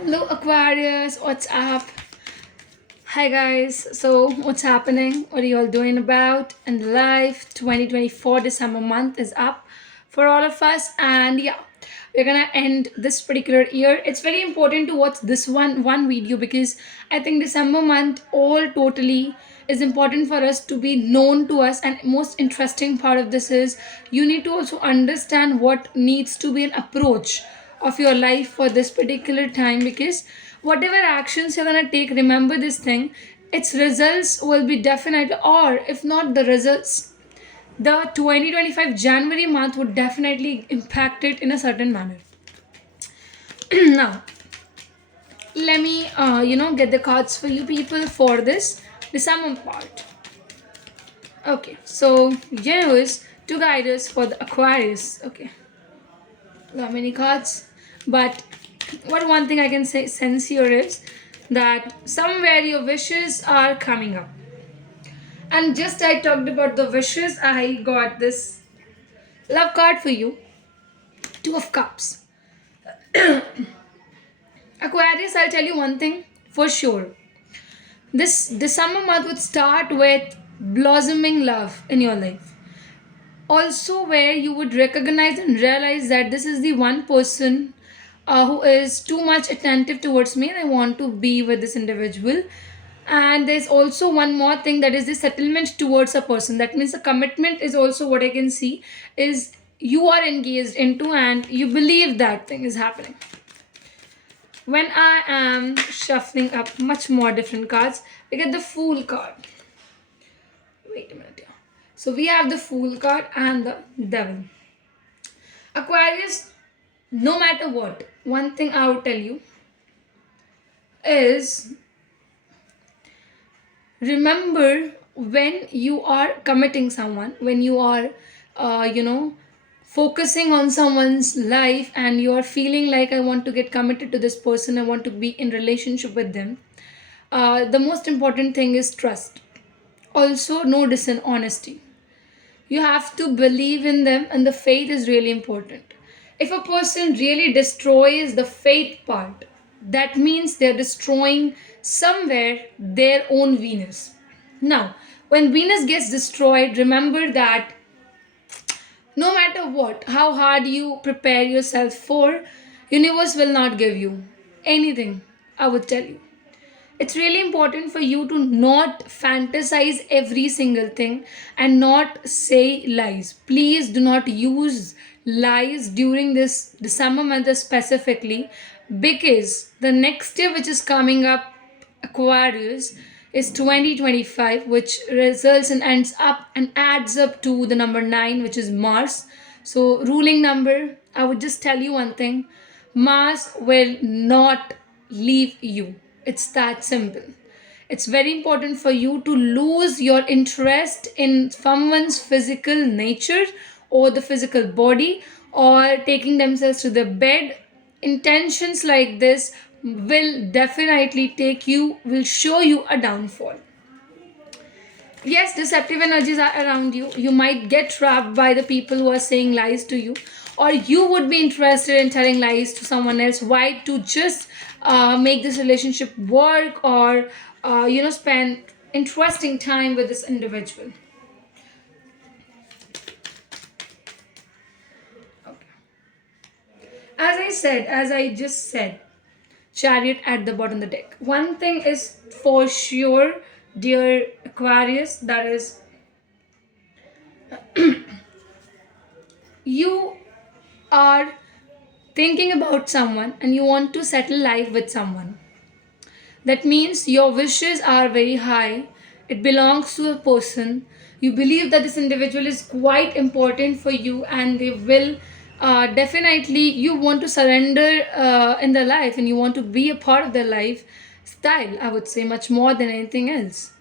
Hello Aquarius, what's up? Hi guys, so what's happening? What are you all doing about in life? 2024 December month is up for all of us, and yeah, we're gonna end this particular year. It's very important to watch this one video because I think December month all totally is important for us to be known to us, and most interesting part of this is you need to also understand what needs to be an approach of your life for this particular time, because whatever actions you're going to take, remember this thing, its results will be definitely, or if not the results, the 2025 January month would definitely impact it in a certain manner. Now let me get the cards for you people for this December part. Okay, so universe to guide us for the Aquarius. Okay, not many cards, but what one thing I can say sense here is that somewhere your wishes are coming up. And just I talked about the wishes, I got this love card for you. Two of Cups. Aquarius, I'll tell you one thing for sure. This December month would start with blossoming love in your life. Also, where you would recognize and realize that this is the one person who is too much attentive towards me and I want to be with this individual. And there's also one more thing, that is the settlement towards a person. That means the commitment is also what I can see is you are engaged into and you believe that thing is happening. When I am shuffling up much more different cards, we get the Fool card. Wait a minute. Yeah. So we have the Fool card and the Devil. Aquarius, no matter what, one thing I would tell you is remember when you are committing someone, when you are, focusing on someone's life and you are feeling like I want to get committed to this person, I want to be in relationship with them. The most important thing is trust. Also, no dishonesty. You have to believe in them, and the faith is really important. If a person really destroys the faith part, that means they're destroying somewhere their own Venus. Now, when Venus gets destroyed, remember that no matter what, how hard you prepare yourself for, universe will not give you anything, I would tell you. It's really important for you to not fantasize every single thing and not say lies. Please do not use lies during this December month specifically, because the next year which is coming up, Aquarius, is 2025, which results and ends up and adds up to the number 9, which is Mars. So ruling number, I would just tell you one thing, Mars will not leave you. It's that simple. It's very important for you to lose your interest in someone's physical nature or the physical body or taking themselves to the bed. Intentions like this will definitely will show you a downfall. Yes, deceptive energies are around you. You might get trapped by the people who are saying lies to you, or you would be interested in telling lies to someone else. Why? To just make this relationship work, or spend interesting time with this individual. Okay. As I just said, Chariot at the bottom of the deck. One thing is for sure, dear Aquarius, that is you are thinking about someone and you want to settle life with someone. That means your wishes are very high. It belongs to a person. You believe that this individual is quite important for you and they will definitely, you want to surrender in their life and you want to be a part of their life style, I would say, much more than anything else.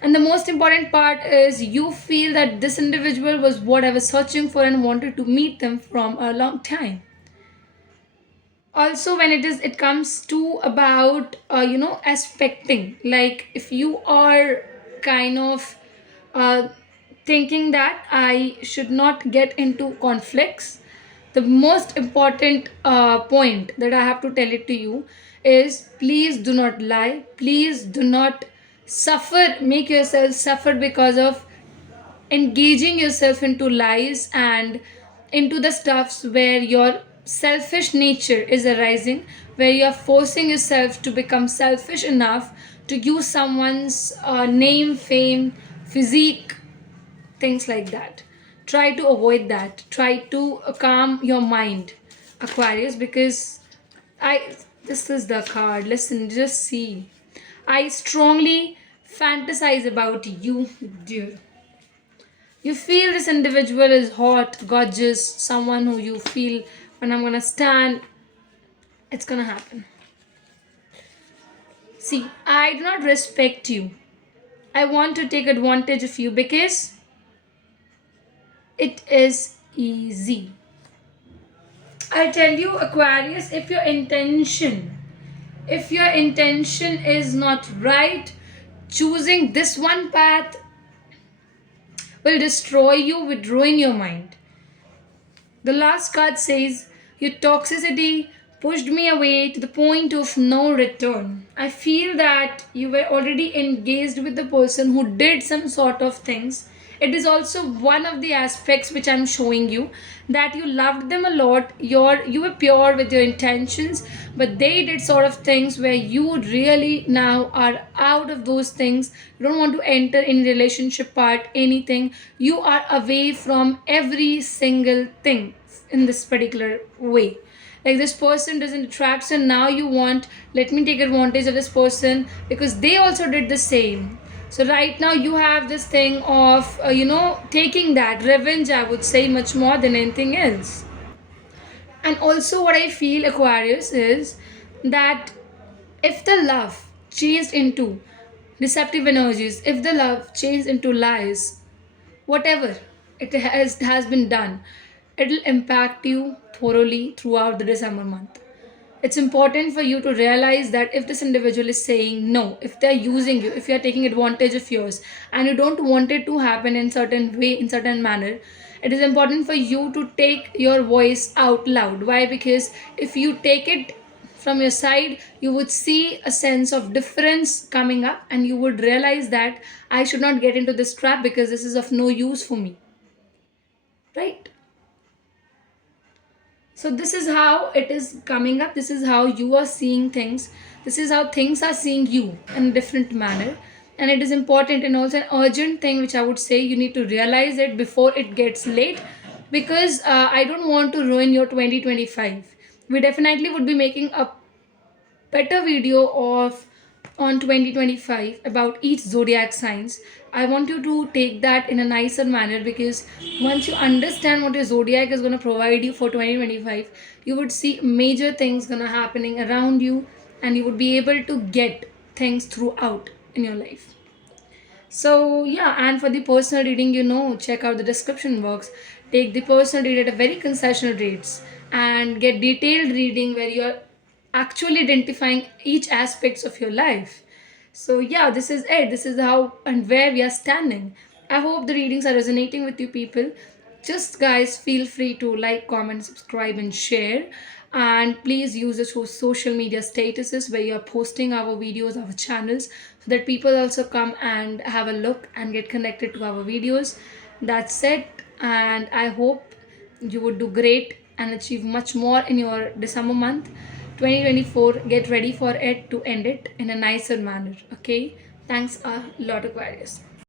And the most important part is you feel that this individual was what I was searching for and wanted to meet them from a long time. Also, when it comes to about aspecting, like if you are kind of thinking that I should not get into conflicts, The most important point that I have to tell it to you is, please do not lie. Please do not suffer, make yourself suffer because of engaging yourself into lies and into the stuffs where your selfish nature is arising, where you are forcing yourself to become selfish enough to use someone's name, fame, physique, things like that. Try to avoid that. Try to calm your mind, Aquarius, because I this is the card. Listen, just see. I strongly fantasize about you, dear. You feel this individual is hot, gorgeous, someone who you feel, when I'm gonna stand, it's gonna happen. See, I do not respect you. I want to take advantage of you because it is easy. I tell you, Aquarius, if your intention is not right, choosing this one path will destroy you, will ruin your mind. The last card says, your toxicity pushed me away to the point of no return. I feel that you were already engaged with the person who did some sort of things. It is also one of the aspects which I'm showing you, that you loved them a lot. You were pure with your intentions, but they did sort of things where you really now are out of those things. You don't want to enter in relationship part, anything. You are away from every single thing in this particular way. Like, this person doesn't attract, and now you want, let me take advantage of this person because they also did the same. So right now you have this thing of taking that revenge, I would say, much more than anything else. And also, what I feel, Aquarius, is that if the love changed into deceptive energies, if the love changed into lies, whatever it has been done, it'll impact you thoroughly throughout the December month. It's important for you to realize that if this individual is saying no, if they're using you, if you're taking advantage of yours, and you don't want it to happen in certain way, in certain manner, it is important for you to take your voice out loud. Why? Because if you take it from your side, you would see a sense of difference coming up, and you would realize that I should not get into this trap because this is of no use for me. Right? So this is how it is coming up. This is how you are seeing things. This is how things are seeing you in a different manner. And it is important and also an urgent thing which I would say you need to realize it before it gets late, because I don't want to ruin your 2025. We definitely would be making a better video of on 2025 about each zodiac signs. I want you to take that in a nicer manner, because once you understand what your zodiac is going to provide you for 2025, you would see major things going to happening around you, and you would be able to get things throughout in your life. So yeah, and for the personal reading, check out the description box. Take the personal read at a very concessional rates, and get detailed reading where you're actually identifying each aspects of your life. So yeah, this is it. This is how and where we are standing. I hope the readings are resonating with you people. Just guys, feel free to like, comment, subscribe, and share. And please use the social media statuses where you are posting our videos, our channels, so that people also come and have a look and get connected to our videos. That's it. And I hope you would do great and achieve much more in your December month. 2024, get ready for it to end it in a nicer manner. Okay, thanks a lot, Aquarius.